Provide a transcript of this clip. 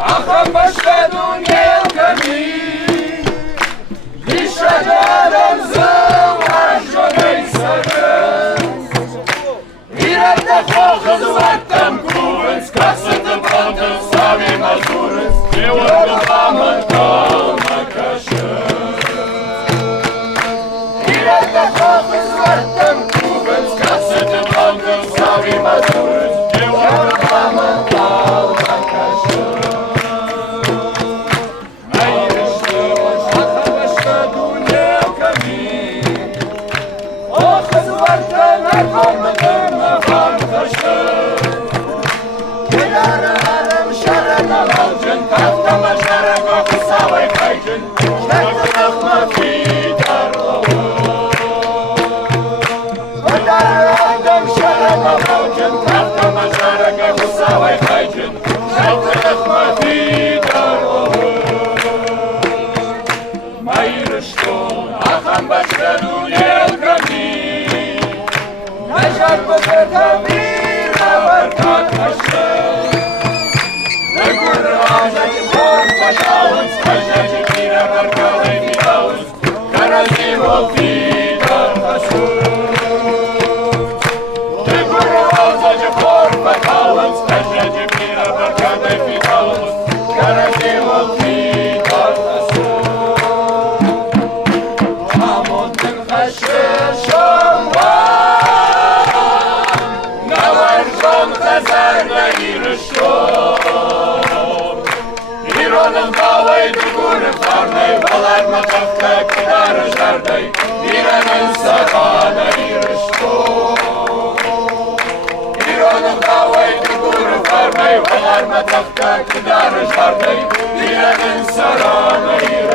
Ach, poszedł mielkami i szadzianem zauważonej sobie. I rada chłocha z łatem główek, z kasetem potem stawi Mazury. Nie ładowamy to na kasie. I rada chłocha z łatem główek, z kasetem potem stawi Mazury. Nie ładowamy to na kasie. Arma tafka, kidar żarnej, bilen sarana.